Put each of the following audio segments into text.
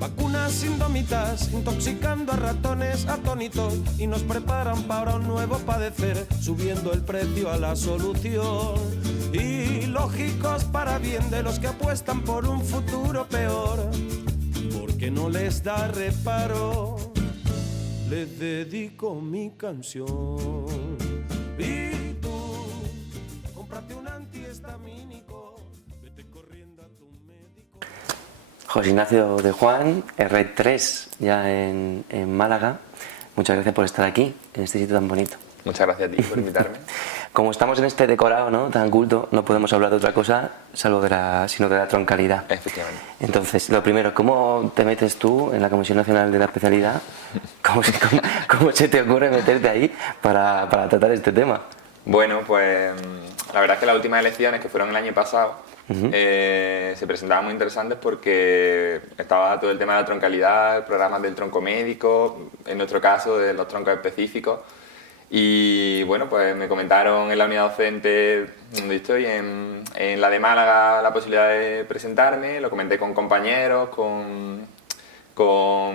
Vacunas indómitas, intoxicando a ratones atónitos y nos preparan para un nuevo padecer, subiendo el precio a la solución. Y lógicos para bien de los que apuestan por un futuro peor, porque no les da reparo. Les dedico mi canción. Y tú, cómprate un antihistamínico, vete corriendo a tu médico. José Ignacio de Juan, R3, ya en Málaga. Muchas gracias por estar aquí, en este sitio tan bonito. Muchas gracias a ti por invitarme. Como estamos en este decorado, ¿no?, tan culto, no podemos hablar de otra cosa sino de la troncalidad. Efectivamente. Entonces, lo primero, ¿cómo te metes tú en la Comisión Nacional de la Especialidad? ¿Cómo se te ocurre meterte ahí para tratar este tema? Bueno, pues la verdad es que las últimas elecciones, que fueron el año pasado, se presentaban muy interesantes porque estaba todo el tema de la troncalidad, programas del tronco médico, en nuestro caso de los troncos específicos. Y bueno, pues me comentaron en la unidad docente donde estoy, en la de Málaga, la posibilidad de presentarme. Lo comenté con compañeros, con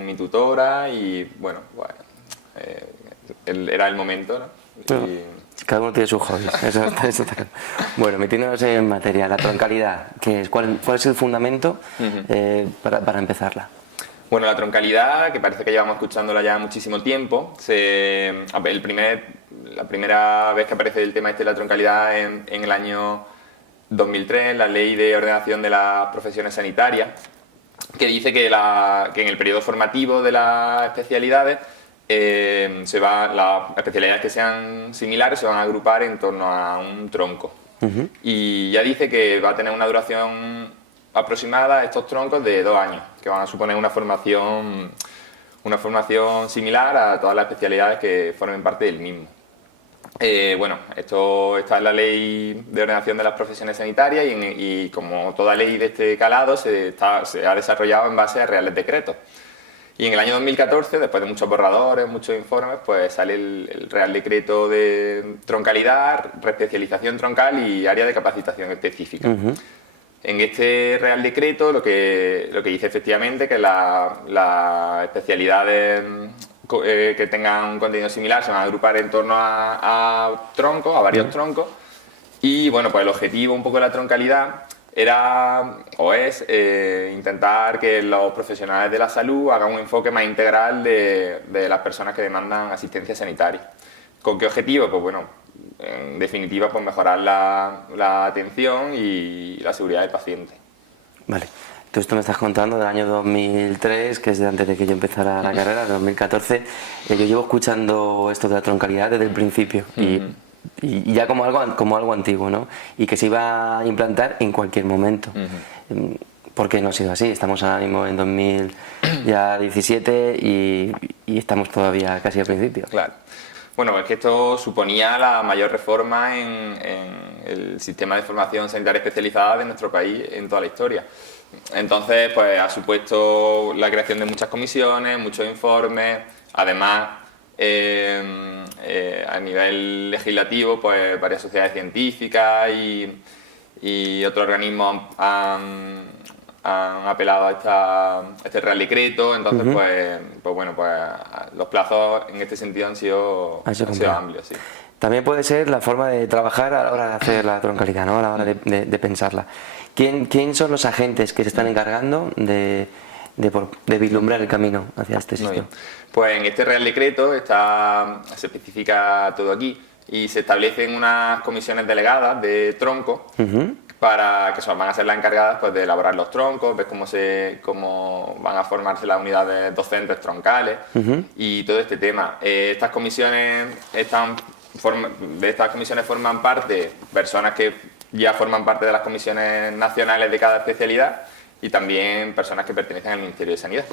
mi tutora y bueno, era el momento, ¿no? Bueno, cada uno tiene sus hobbies. Eso está claro. Bueno, metiéndonos en materia, la troncalidad, ¿qué es? ¿Cuál es el fundamento para empezarla? Bueno, la troncalidad, que parece que llevamos escuchándola ya muchísimo tiempo, la primera vez que aparece el tema de la troncalidad en el año 2003, la Ley de Ordenación de las Profesiones Sanitarias, que dice que en el periodo formativo de las especialidades, las especialidades que sean similares se van a agrupar en torno a un tronco. Y ya dice que va a tener una duración aproximada estos troncos de 2 años, que van a suponer una formación similar a todas las especialidades que formen parte del mismo. Bueno, esto está en la Ley de Ordenación de las Profesiones Sanitarias y como toda ley de este calado se ha desarrollado en base a reales decretos. Y en el año 2014, después de muchos borradores, muchos informes, pues sale el Real Decreto de troncalidad, reespecialización troncal y área de capacitación específica. En este Real Decreto lo que dice efectivamente que las especialidades que tengan un contenido similar se van a agrupar en torno a troncos, a varios troncos. Y bueno, pues el objetivo un poco de la troncalidad es intentar que los profesionales de la salud hagan un enfoque más integral de las personas que demandan asistencia sanitaria. ¿Con qué objetivo? Pues bueno, en definitiva, pues mejorar la atención y la seguridad del paciente. Vale. Tú esto me estás contando del año 2003, que es de antes de que yo empezara la carrera, 2014. Yo llevo escuchando esto de la troncalidad desde el principio y ya como algo antiguo, ¿no? Y que se iba a implantar en cualquier momento. ¿Por qué no ha sido así? Estamos ahora mismo en 2017 y estamos todavía casi al principio. Claro. Bueno, es que esto suponía la mayor reforma en el sistema de formación sanitaria especializada de nuestro país en toda la historia. Entonces, pues ha supuesto la creación de muchas comisiones, muchos informes. Además, a nivel legislativo, pues varias sociedades científicas y otros organismos han apelado a este Real Decreto. Entonces, pues los plazos en este sentido han sido amplios. Sí. También puede ser la forma de trabajar a la hora de hacer la troncalidad, ¿no? A la hora de pensarla. ¿Quién son los agentes que se están encargando de vislumbrar el camino hacia este sistema? Pues en este Real Decreto se especifica todo aquí y se establecen unas comisiones delegadas de tronco para que van a ser las encargadas, pues, de elaborar los troncos, ver cómo van a formarse las unidades docentes troncales y todo este tema. Estas comisiones forman parte personas que ya forman parte de las comisiones nacionales de cada especialidad y también personas que pertenecen al Ministerio de Sanidad.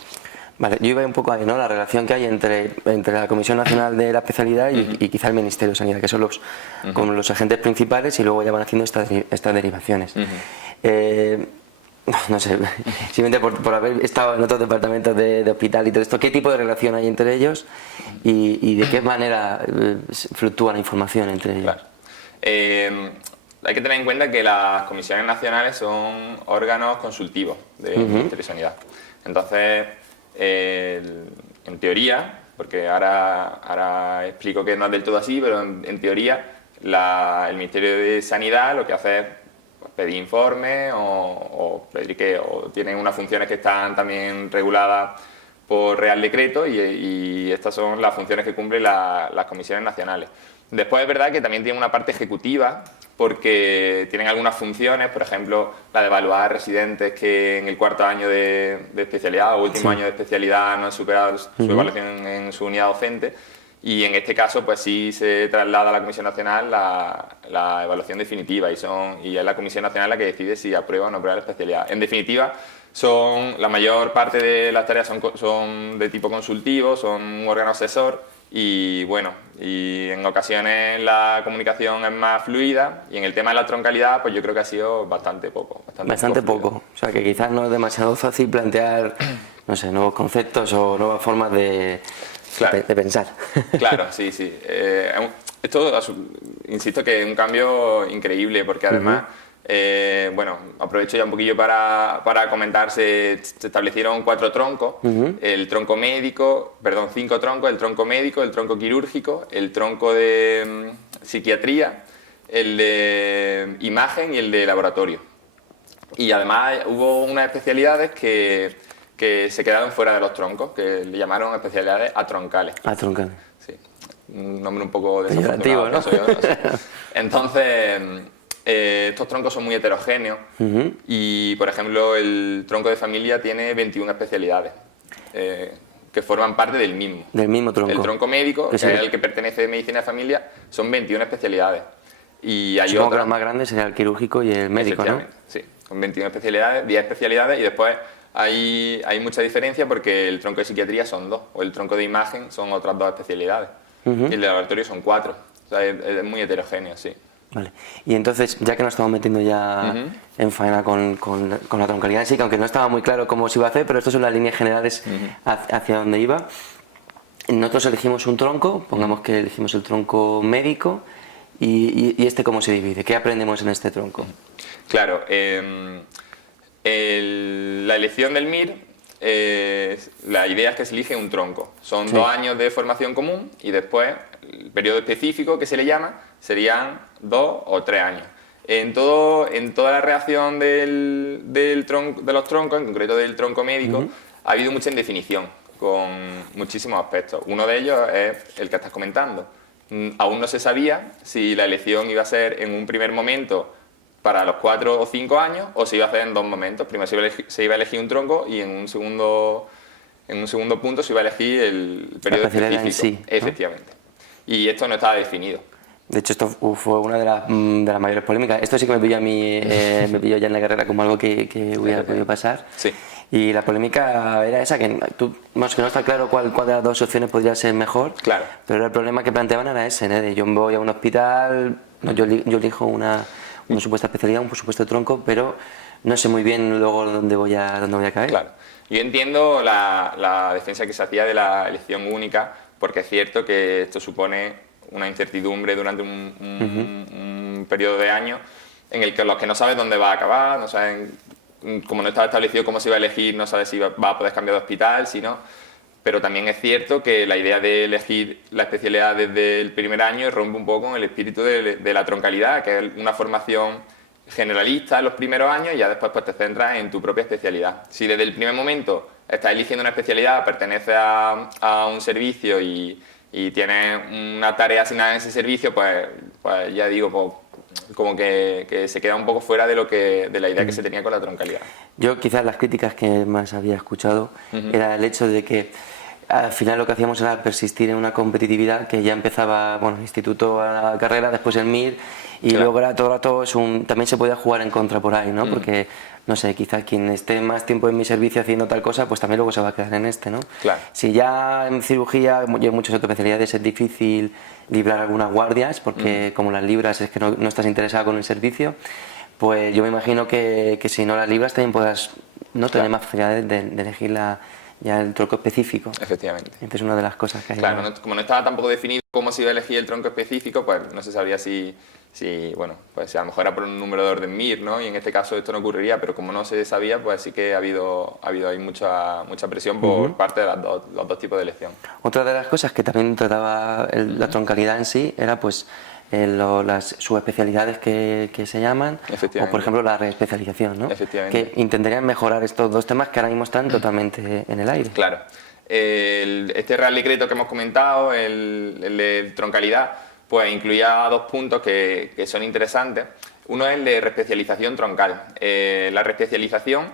Vale, yo iba un poco ahí, ¿no? La relación que hay entre la Comisión Nacional de la Especialidad y quizá el Ministerio de Sanidad, que son como los agentes principales, y luego ya van haciendo estas derivaciones. No sé, simplemente por haber estado en otros departamentos de hospital y todo esto, ¿qué tipo de relación hay entre ellos y de qué manera fluctúa la información entre ellos? Claro. Hay que tener en cuenta que las comisiones nacionales son órganos consultivos del Ministerio de Sanidad. Entonces, en teoría, porque ahora explico que no es del todo así, pero en teoría el Ministerio de Sanidad lo que hace es pedir informes o pedir o tienen unas funciones que están también reguladas por Real Decreto y estas son las funciones que cumplen las comisiones nacionales. Después es verdad que también tienen una parte ejecutiva porque tienen algunas funciones, por ejemplo, la de evaluar residentes que en el cuarto año de especialidad o último año de especialidad no han superado su evaluación en su unidad docente. Y en este caso, pues sí se traslada a la Comisión Nacional la evaluación definitiva y es la Comisión Nacional la que decide si aprueba o no aprueba la especialidad. En definitiva, la mayor parte de las tareas son de tipo consultivo, son un órgano asesor y bueno, y en ocasiones la comunicación es más fluida y en el tema de la troncalidad, pues yo creo que ha sido bastante poco. Bastante poco. O sea, que quizás no es demasiado fácil plantear, no sé, nuevos conceptos o nuevas formas de pensar. Claro, sí. Esto, insisto, que es un cambio increíble porque además, bueno, aprovecho ya un poquillo para comentar, se establecieron 4 troncos, el tronco médico, perdón, 5 troncos, el tronco médico, el tronco quirúrgico, el tronco de psiquiatría, el de imagen y el de laboratorio. Y además hubo unas especialidades que se quedaron fuera de los troncos, que le llamaron especialidades atroncales. Atroncales. Sí, un nombre un poco desafortunado, ¿no? Entonces, estos troncos son muy heterogéneos y, por ejemplo, el tronco de familia tiene 21 especialidades que forman parte del mismo. Del mismo tronco. El tronco médico, que es el que pertenece a medicina de familia, son 21 especialidades. Y hay Supongo que los más grandes sería el quirúrgico y el médico, ¿no? Sí, son 21 especialidades, 10 especialidades y después hay mucha diferencia porque el tronco de psiquiatría son 2 o el tronco de imagen son otras 2 especialidades y el de laboratorio son 4. O sea, es muy heterogéneo, sí. Vale. Y entonces, ya que nos estamos metiendo ya en faena con la troncalidad en sí, que aunque no estaba muy claro cómo se iba a hacer, pero estas son las líneas generales hacia dónde iba. Nosotros elegimos un tronco, pongamos que elegimos el tronco médico, y este cómo se divide, ¿qué aprendemos en este tronco? Claro, la elección del MIR, la idea es que se elige un tronco. Son 2 años de formación común y después el periodo específico que se le llama serían 2 o 3 años. En toda la reacción de los troncos, en concreto del tronco médico, ha habido mucha indefinición con muchísimos aspectos. Uno de ellos es el que estás comentando. Aún no se sabía si la elección iba a ser en un primer momento para los 4 o 5 años o se iba a hacer en 2 momentos. Primero se iba a elegir un tronco y en un segundo punto se iba a elegir el periodo específico. Sí, ¿no? Efectivamente. Y esto no estaba definido. De hecho, esto fue una de las mayores polémicas. Esto sí que me pilló a mí, me pilló ya en la carrera como algo que hubiera podido pasar. Sí. Y la polémica era esa, que no está claro cuál de las 2 opciones podría ser mejor. Claro. Pero el problema que planteaban era ese, ¿no? De yo voy a un hospital, yo elijo una supuesta especialidad, un supuesto tronco, pero no sé muy bien luego dónde voy a caer. Claro. Yo entiendo la defensa que se hacía de la elección única, porque es cierto que esto supone una incertidumbre durante un periodo de años en el que los que no saben dónde va a acabar, no saben, como no está establecido cómo se va a elegir, no sabe si va a poder cambiar de hospital, si no. Pero también es cierto que la idea de elegir la especialidad desde el primer año rompe un poco con el espíritu de la troncalidad, que es una formación generalista en los primeros años y ya después pues te centras en tu propia especialidad. Si desde el primer momento estás eligiendo una especialidad, perteneces a un servicio y tienes una tarea asignada en ese servicio, pues ya digo, pues, como que se queda un poco fuera de la idea que se tenía con la troncalidad. Yo quizás las críticas que más había escuchado era el hecho de que al final lo que hacíamos era persistir en una competitividad que ya empezaba, bueno, instituto a la carrera, después el MIR, y luego era todo el rato también se podía jugar en contra por ahí, ¿no? Porque, no sé, quizás quien esté más tiempo en mi servicio haciendo tal cosa, pues también luego se va a quedar en este, ¿no? Claro. Si ya en cirugía y en muchas otras especialidades es difícil librar algunas guardias, porque como las libras es que no estás interesado con el servicio, pues yo me imagino que si no las libras también podrás no tener más facilidades de elegir la ya el tronco específico. Efectivamente. Esta es una de las cosas que hay. Claro, como no estaba tampoco definido cómo se iba a elegir el tronco específico, pues no se sabría si bueno, pues si a lo mejor era por un número de orden MIR, ¿no? Y en este caso esto no ocurriría, pero como no se sabía, pues sí que ha habido ahí mucha presión por parte de los dos tipos de elección. Otra de las cosas que también trataba la troncalidad en sí era pues las subespecialidades que se llaman, o por ejemplo la reespecialización, ¿no? Que intentarían mejorar estos dos temas que ahora mismo están totalmente en el aire. Claro. Este Real Decreto que hemos comentado, el de troncalidad, pues incluía dos puntos que son interesantes. Uno es el de reespecialización troncal. La reespecialización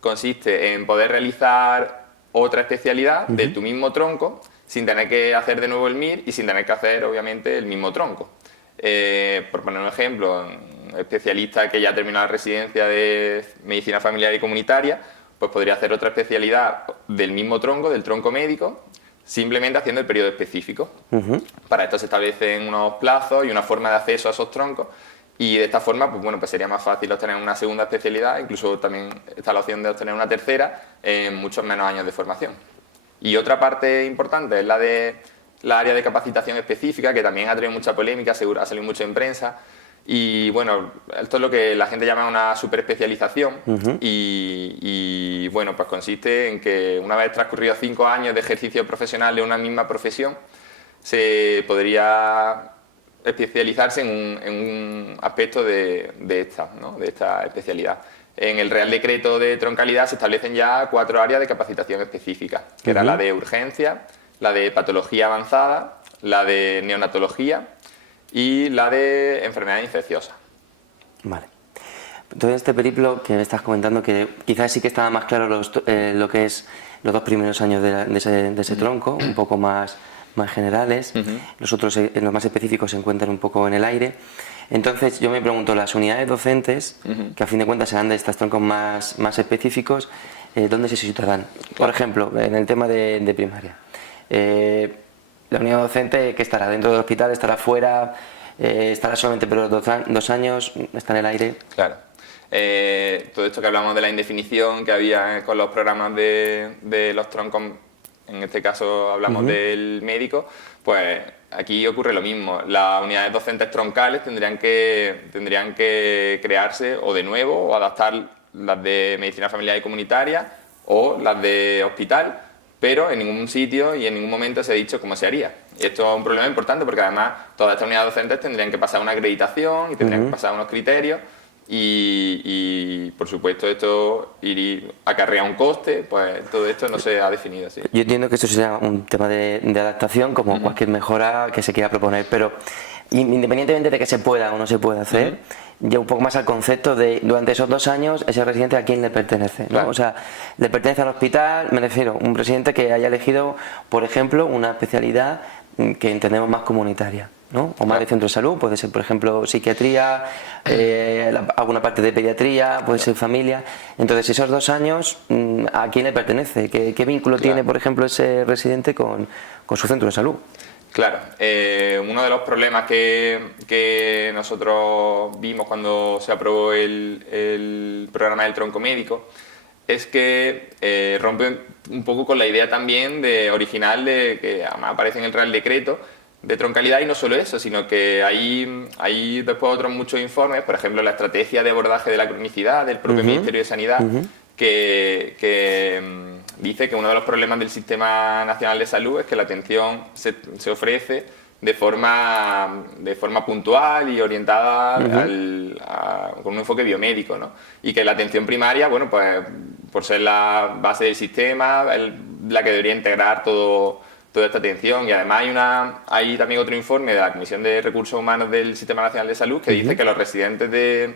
consiste en poder realizar otra especialidad de tu mismo tronco sin tener que hacer de nuevo el MIR y sin tener que hacer, obviamente, el mismo tronco. Por poner un ejemplo, un especialista que ya ha terminado la residencia de medicina familiar y comunitaria, pues podría hacer otra especialidad del mismo tronco, del tronco médico, simplemente haciendo el periodo específico. Para esto se establecen unos plazos y una forma de acceso a esos troncos, y de esta forma pues, bueno, pues sería más fácil obtener una segunda especialidad, incluso también está la opción de obtener una tercera en muchos menos años de formación. Y otra parte importante es la área de capacitación específica, que también ha tenido mucha polémica, seguro ha salido mucho en prensa. Y bueno, esto es lo que la gente llama una superespecialización y bueno, pues consiste en que una vez transcurridos 5 años de ejercicio profesional de una misma profesión, se podría especializarse en un aspecto de esta especialidad. En el Real Decreto de Troncalidad se establecen ya 4 áreas de capacitación específica, que era la de urgencia, la de patología avanzada, la de neonatología y la de enfermedades infecciosas. Vale. Todo este periplo que me estás comentando, que quizás sí que estaba más claro lo que es los 2 primeros años de ese tronco, un poco más generales, los otros, los más específicos, se encuentran un poco en el aire. Entonces yo me pregunto, las unidades docentes, que a fin de cuentas serán de estos troncos más específicos, ¿dónde se situarán? Por ejemplo, en el tema de primaria. La unidad docente, ¿qué estará? ¿Dentro del hospital? ¿Estará fuera? ¿Estará solamente por 2 años? ¿Está en el aire? Claro. Todo esto que hablamos de la indefinición que había con los programas de los troncos, en este caso hablamos del médico, pues aquí ocurre lo mismo. Las unidades docentes troncales tendrían que crearse o de nuevo o adaptar las de medicina familiar y comunitaria o las de hospital, pero en ningún sitio y en ningún momento se ha dicho cómo se haría. Y esto es un problema importante porque además todas estas unidades docentes tendrían que pasar una acreditación y tendrían que pasar unos criterios y por supuesto esto acarrea un coste, pues todo esto no se ha definido así. Yo entiendo que esto sería un tema de adaptación como cualquier mejora que se quiera proponer, pero independientemente de que se pueda o no se pueda hacer, ya un poco más al concepto de durante esos 2 años ese residente a quién le pertenece, ¿no? Claro. O sea, le pertenece al hospital, me refiero, un residente que haya elegido, por ejemplo, una especialidad que entendemos más comunitaria, ¿no? O más de centro de salud, puede ser, por ejemplo, psiquiatría, alguna parte de pediatría, puede ser familia. Entonces, esos 2 años, ¿a quién le pertenece? ¿Qué vínculo tiene, por ejemplo, ese residente con su centro de salud? Claro, uno de los problemas que nosotros vimos cuando se aprobó el programa del tronco médico es que rompe un poco con la idea también original de que además aparece en el Real Decreto de troncalidad, y no solo eso, sino que hay después otros muchos informes, por ejemplo la estrategia de abordaje de la cronicidad del propio Ministerio de Sanidad, que dice que uno de los problemas del Sistema Nacional de Salud es que la atención se ofrece de forma puntual y orientada con un enfoque biomédico, ¿no? Y que la atención primaria, bueno, pues por ser la base del sistema, la que debería integrar toda esta atención. Y además hay también otro informe de la Comisión de Recursos Humanos del Sistema Nacional de Salud que dice que los residentes de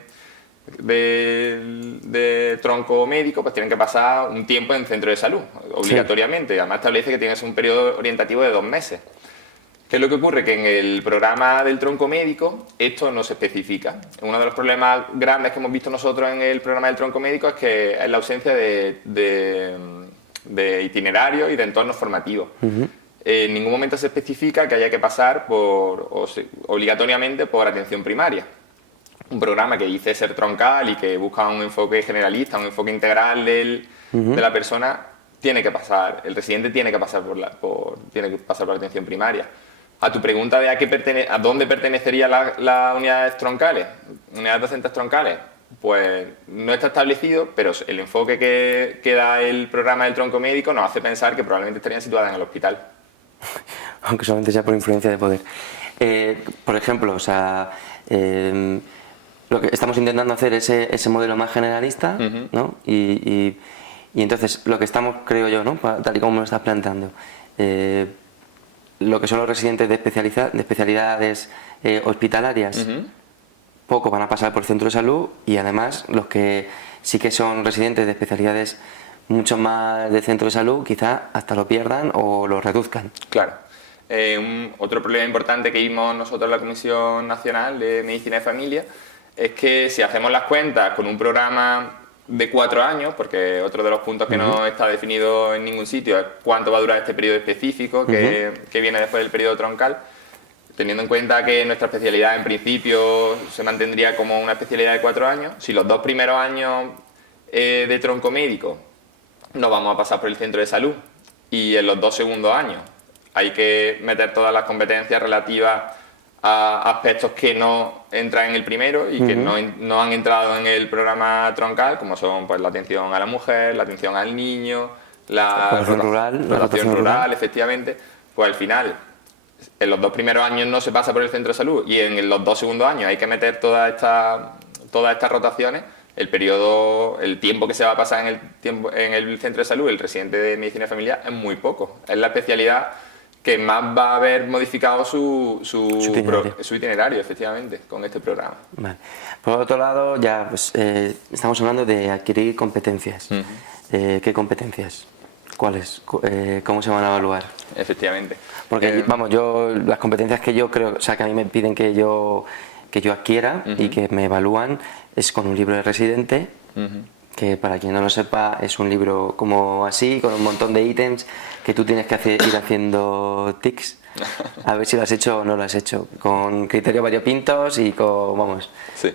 tronco médico pues tienen que pasar un tiempo en centro de salud, obligatoriamente. Además establece que tiene que ser un periodo orientativo de 2 meses. ¿Qué es lo que ocurre? Que en el programa del tronco médico esto no se especifica. Uno de los problemas grandes que hemos visto nosotros en el programa del tronco médico es que es la ausencia de itinerarios y de entornos formativos. En ningún momento se especifica que haya que pasar obligatoriamente por atención primaria. Un programa que dice ser troncal y que busca un enfoque generalista, un enfoque integral de la persona, el residente tiene que pasar tiene que pasar por la atención primaria. A tu pregunta de a dónde pertenecería las unidades troncales, unidades docentes troncales, pues no está establecido, pero el enfoque que da el programa del tronco médico nos hace pensar que probablemente estarían situadas en el hospital. Aunque solamente sea por influencia de poder. Por ejemplo, o sea, lo que estamos intentando hacer es ese modelo más generalista, ¿no? Y entonces lo que estamos, creo yo, ¿no? Tal y como me lo estás planteando, lo que son los residentes de especialidades hospitalarias, poco van a pasar por el centro de salud, y además los que sí que son residentes de especialidades mucho más de centro de salud, quizás hasta lo pierdan o lo reduzcan. Claro. Otro problema importante que vimos nosotros en la Comisión Nacional de Medicina de Familia es que si hacemos las cuentas con un programa de 4 años, porque otro de los puntos que no está definido en ningún sitio es cuánto va a durar este periodo específico que viene después del periodo troncal, teniendo en cuenta que nuestra especialidad en principio se mantendría como una especialidad de 4 años, si los 2 primeros años de tronco médico no vamos a pasar por el centro de salud y en los 2 segundos años hay que meter todas las competencias relativas a aspectos que no entran en el primero y que no han entrado en el programa troncal, como son pues la atención a la mujer, la atención al niño, la rotación rural, efectivamente, pues al final en los 2 primeros años no se pasa por el centro de salud y en los 2 segundos años hay que meter todas estas rotaciones. El tiempo que se va a pasar en el centro de salud, el residente de medicina familiar, es muy poco. Es la especialidad que más va a haber modificado su itinerario, efectivamente, con este programa. Vale. Por otro lado, ya pues, estamos hablando de adquirir competencias. ¿Qué competencias? ¿Cuáles? ¿Cómo se van a evaluar? Efectivamente. Porque, las competencias que yo creo, o sea, que a mí me piden que yo adquiera y que me evalúan, es con un libro de residente, que para quien no lo sepa es un libro como así, con un montón de ítems que tú tienes que ir haciendo tics, a ver si lo has hecho o no lo has hecho, con criterios variopintos y con,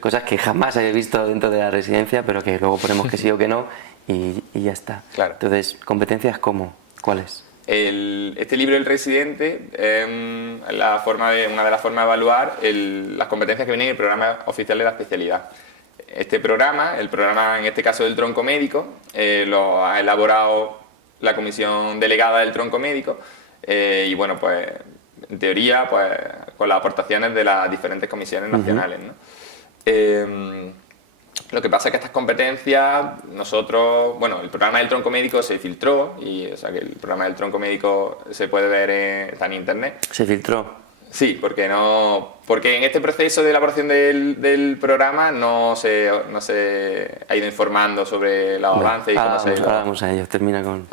cosas que jamás he visto dentro de la residencia, pero que luego ponemos que sí o que no y ya está. Claro. Entonces, ¿competencias cómo? ¿Cuáles? Este libro del residente es una de las formas de evaluar las competencias que vienen en el programa oficial de la especialidad. Este programa, el programa en este caso del tronco médico, lo ha elaborado la comisión delegada del tronco médico y bueno, pues en teoría pues con las aportaciones de las diferentes comisiones nacionales, ¿no? Lo que pasa es que estas competencias, el programa del tronco médico se filtró, o sea que el programa del tronco médico se puede ver, está en internet. ¿Se filtró? Sí, porque en este proceso de elaboración del programa no se ha ido informando sobre los avances y cómo se ha ido. Vamos a ello, termina con...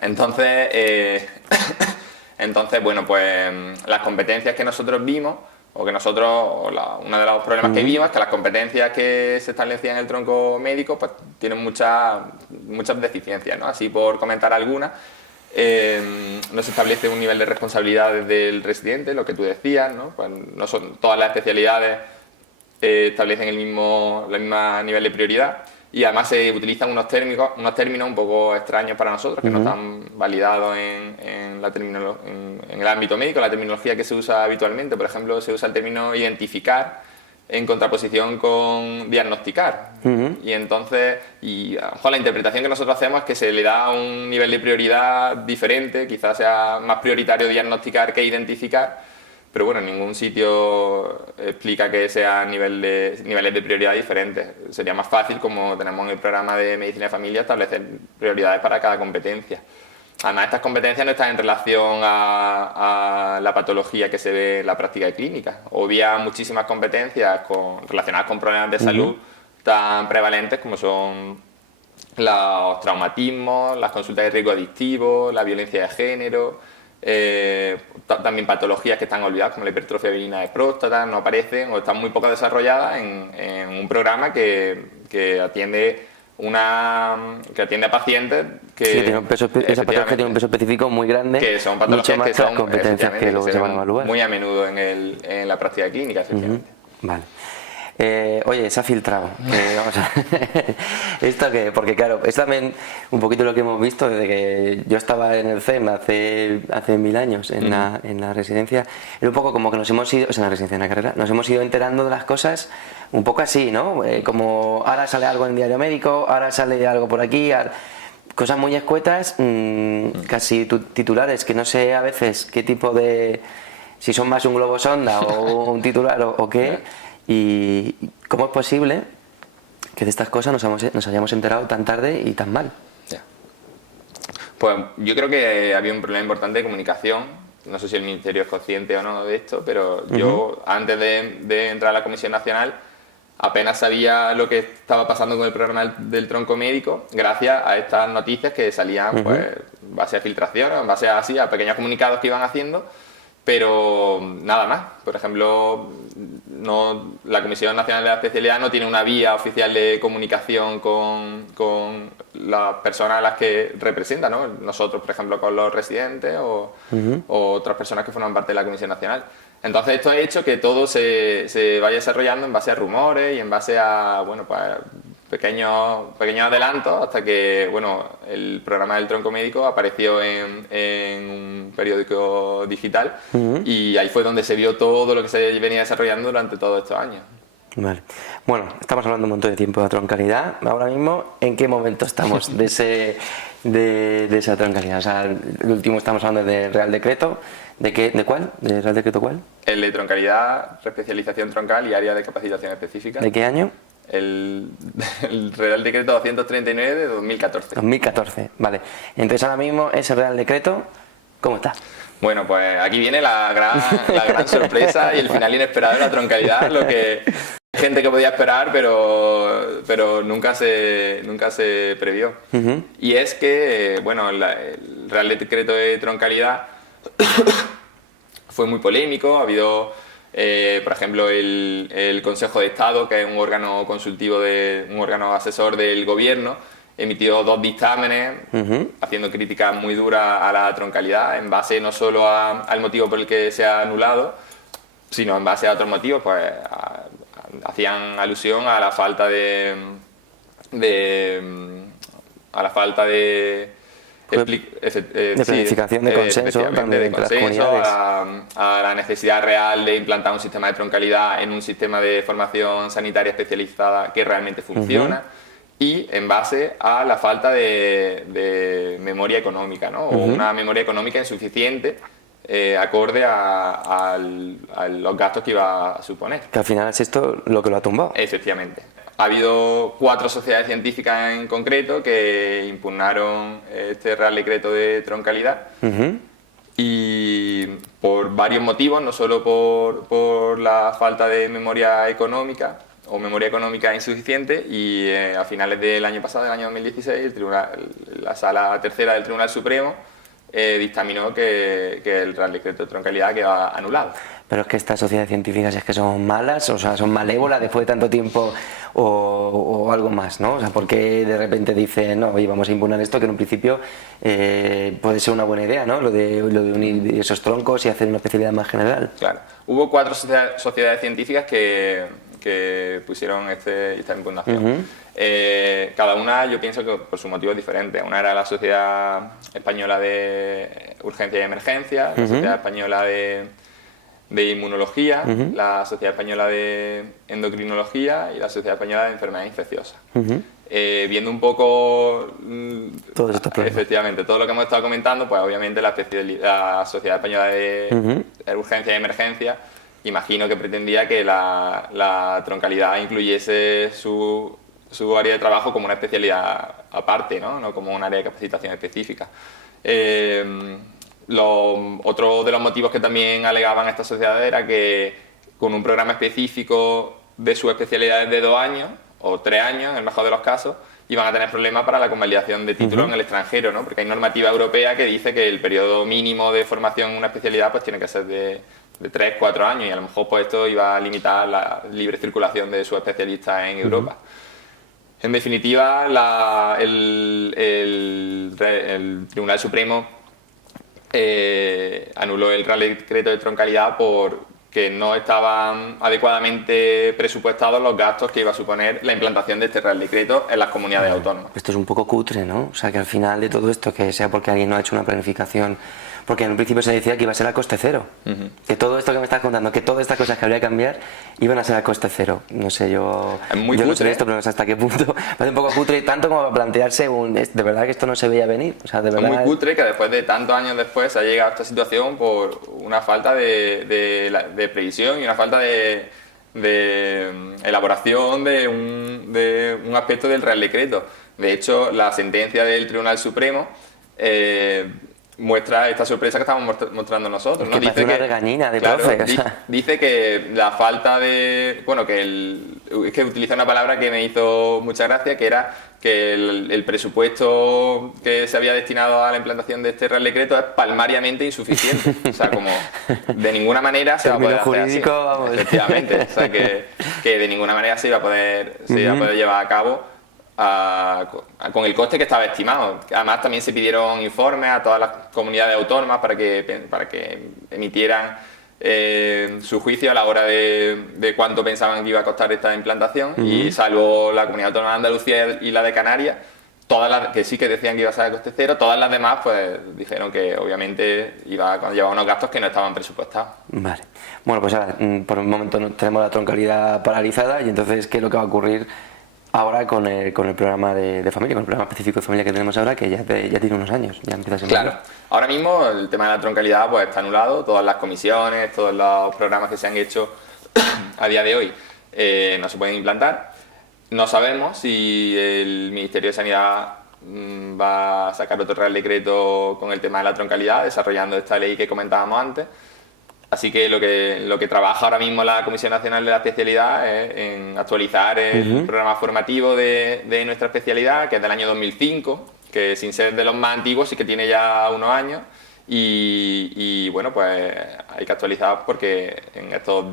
Entonces, bueno, pues las competencias que nosotros vimos, uno de los problemas que vimos es que las competencias que se establecían en el tronco médico pues tienen muchas deficiencias, ¿no? Así por comentar algunas. No se establece un nivel de responsabilidad del residente, lo que tú decías, ¿no? Pues no son todas las especialidades establecen el mismo nivel de prioridad y además se utilizan unos términos un poco extraños para nosotros que no están validados en el ámbito médico, la terminología que se usa habitualmente. Por ejemplo, se usa el término identificar en contraposición con diagnosticar. Y entonces, a lo mejor la interpretación que nosotros hacemos es que se le da un nivel de prioridad diferente, quizás sea más prioritario diagnosticar que identificar, pero bueno, en ningún sitio explica que sean niveles de prioridad diferentes. Sería más fácil, como tenemos en el programa de medicina de familia, establecer prioridades para cada competencia. Además, estas competencias no están en relación a la patología que se ve en la práctica clínica. Obvia muchísimas competencias relacionadas con problemas de salud tan prevalentes como son los traumatismos, las consultas de riesgo adictivo, la violencia de género, también patologías que están olvidadas como la hipertrofia benigna de próstata, no aparecen o están muy poco desarrolladas en un programa que atiende a pacientes que tiene un peso, esa patología tiene un peso específico muy grande, que son patologías mucho más que son competencias que luego se van a evaluar muy a menudo en la práctica clínica, efectivamente. Vale. Oye, se ha filtrado. Vamos a... ¿Esto qué? Porque claro, es también un poquito lo que hemos visto desde que yo estaba en el CEM hace 1000 años en la residencia. Era un poco como que nos hemos ido, o sea, en la residencia, en la carrera, nos hemos ido enterando de las cosas un poco así, ¿no? Como ahora sale algo en Diario Médico, ahora sale algo por aquí, cosas muy escuetas, casi titulares que no sé a veces qué tipo de... si son más un globo sonda o un titular o qué. ¿Y cómo es posible que de estas cosas nos hayamos enterado tan tarde y tan mal? Pues yo creo que había un problema importante de comunicación. No sé si el Ministerio es consciente o no de esto, pero yo antes de entrar a la Comisión Nacional apenas sabía lo que estaba pasando con el programa del tronco médico gracias a estas noticias que salían pues, en base a filtraciones, en base a pequeños comunicados que iban haciendo. Pero nada más. Por ejemplo, la Comisión Nacional de la Especialidad no tiene una vía oficial de comunicación con las personas a las que representa, ¿no? Nosotros, por ejemplo, con los residentes o otras personas que forman parte de la Comisión Nacional. Entonces esto ha hecho que todo se vaya desarrollando en base a rumores y en base a, bueno, pues pequeños adelantos hasta que, bueno, el programa del tronco médico apareció en un periódico digital y ahí fue donde se vio todo lo que se venía desarrollando durante todos estos años. Vale. Bueno, estamos hablando un montón de tiempo de troncalidad. Ahora mismo, ¿en qué momento estamos de esa troncalidad? O sea, el último estamos hablando del Real Decreto. ¿De cuál? ¿Del Real Decreto cuál? El de troncalidad, reespecialización troncal y área de capacitación específica. ¿De qué año? El Real Decreto 239 de 2014. 2014, vale. Entonces ahora mismo ese Real Decreto, ¿cómo está? Bueno, pues aquí viene la gran sorpresa y el final inesperado de la troncalidad, lo que gente que podía esperar, pero nunca se previó. Y es que, bueno, el Real Decreto de troncalidad fue muy polémico. Ha habido, por ejemplo, el Consejo de Estado, que es un órgano consultivo, un órgano asesor del gobierno, emitió 2 dictámenes haciendo críticas muy duras a la troncalidad en base no solo al motivo por el que se ha anulado, sino en base a otros motivos. Pues hacían alusión a la falta de planificación, de consenso, también de consenso, a la necesidad real de implantar un sistema de troncalidad en un sistema de formación sanitaria especializada que realmente funciona. Y en base a la falta de memoria económica, ¿no? O una memoria económica insuficiente acorde a los gastos que iba a suponer. Que al final es esto lo que lo ha tumbado. Efectivamente. Ha habido 4 sociedades científicas en concreto que impugnaron este Real Decreto de troncalidad y por varios motivos, no solo por la falta de memoria económica o memoria económica insuficiente, y a finales del año pasado, del año 2016, la Sala Tercera del Tribunal Supremo dictaminó que el Real Decreto de troncalidad quedaba anulado. Pero es que estas sociedades científicas es que son malas, o sea, son malévolas después de tanto tiempo o algo más, ¿no? O sea, ¿por qué de repente dicen, no, oye, vamos a impugnar esto, que en un principio puede ser una buena idea, ¿no? Lo de unir esos troncos y hacer una especialidad más general. Claro. Hubo 4 sociedades científicas que pusieron esta impugnación. Cada una, yo pienso que por sus motivos diferentes. Una era la Sociedad Española de Urgencia y Emergencia, la Sociedad Española de Inmunología, la Sociedad Española de Endocrinología y la Sociedad Española de Enfermedades Infecciosas. Viendo un poco todos estos problemas. Efectivamente, todo lo que hemos estado comentando, pues obviamente la Sociedad Española de Urgencia y Emergencia, imagino que pretendía que la troncalidad incluyese su área de trabajo como una especialidad aparte, no como un área de capacitación específica. Otro de los motivos que también alegaban estas sociedades era que con un programa específico de sus especialidades de 2 años o 3 años, en el mejor de los casos, iban a tener problemas para la convalidación de títulos en el extranjero, ¿no? Porque hay normativa europea que dice que el periodo mínimo de formación en una especialidad pues tiene que ser de 3-4 años, y a lo mejor pues esto iba a limitar la libre circulación de sus especialistas en Europa. En definitiva, el Tribunal Supremo anuló el Real Decreto de troncalidad por que no estaban adecuadamente presupuestados los gastos que iba a suponer la implantación de este Real Decreto en las comunidades autónomas. Esto es un poco cutre, ¿no? O sea, que al final de todo esto, que sea porque alguien no ha hecho una planificación, porque en un principio se decía que iba a ser a coste cero, que todo esto que me estás contando, que todas estas cosas que habría que cambiar iban a ser a coste cero. No sé, yo no sé esto, pero no sé hasta qué punto. Me hace un poco cutre, tanto como para plantearse de verdad que esto no se veía venir. O sea, de verdad... Es muy cutre que después de tantos años después se ha llegado a esta situación por una falta de previsión y una falta de elaboración de un aspecto del Real Decreto. De hecho, la sentencia del Tribunal Supremo muestra esta sorpresa que estamos mostrando nosotros, ¿no? Que parece una regañina de claro, profe, o sea. dice que la falta de... Bueno, es que utiliza una palabra que me hizo mucha gracia, que era que el presupuesto que se había destinado a la implantación de este Real Decreto es palmariamente insuficiente. O sea, como de ninguna manera se va a poder hacer jurídico, así. Vamos. Efectivamente. O sea, que de ninguna manera se iba a poder llevar a cabo con el coste que estaba estimado. Además, también se pidieron informes a todas las comunidades autónomas para que emitieran su juicio a la hora de cuánto pensaban que iba a costar esta implantación. Y salvo la Comunidad Autónoma de Andalucía y la de Canarias, todas las que sí que decían que iba a ser a coste cero, todas las demás pues dijeron que obviamente iba a conllevar unos gastos que no estaban presupuestados. Vale. Bueno, pues ahora por un momento tenemos la troncalidad paralizada, y entonces, ¿qué es lo que va a ocurrir ahora con el programa de familia, con el programa específico de familia que tenemos ahora, que ya tiene unos años, ya empieza a ser Claro, ahora mismo el tema de la troncalidad pues está anulado, todas las comisiones, todos los programas que se han hecho a día de hoy no se pueden implantar. No sabemos si el Ministerio de Sanidad va a sacar otro Real Decreto con el tema de la troncalidad, desarrollando esta ley que comentábamos antes. Así que lo que trabaja ahora mismo la Comisión Nacional de la Especialidad es en actualizar el programa formativo de nuestra especialidad, que es del año 2005, que sin ser de los más antiguos sí que tiene ya unos años. Y bueno, pues hay que actualizar porque en estos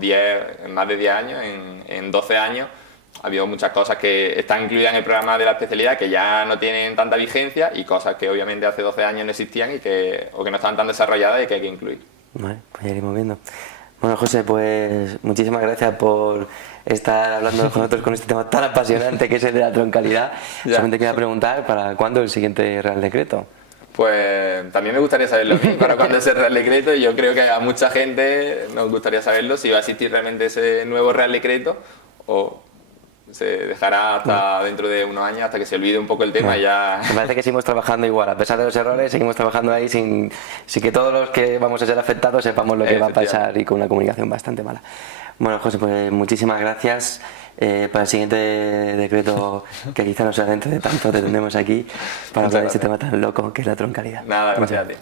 más de 10 años, en 12 años, ha habido muchas cosas que están incluidas en el programa de la especialidad que ya no tienen tanta vigencia, y cosas que obviamente hace 12 años no existían o que no estaban tan desarrolladas y que hay que incluir. Vale, pues ya iremos viendo. Bueno, José, pues muchísimas gracias por estar hablando con nosotros con este tema tan apasionante que es el de la troncalidad. Solamente quería preguntar, ¿para cuándo el siguiente Real Decreto? Pues también me gustaría saberlo a mí, para cuándo es el Real Decreto, y yo creo que a mucha gente nos gustaría saberlo, si va a existir realmente ese nuevo Real Decreto o se dejará hasta dentro de unos años, hasta que se olvide un poco el tema. Ya... Me parece que seguimos trabajando igual, a pesar de los errores, seguimos trabajando ahí sin que todos los que vamos a ser afectados sepamos lo que va a pasar, y con una comunicación bastante mala. Bueno, José, pues muchísimas gracias. Para el siguiente decreto, que quizá no sea dentro de tanto, te tendremos aquí para hablar de este tema tan loco que es la troncalidad. Nada, gracias a ti.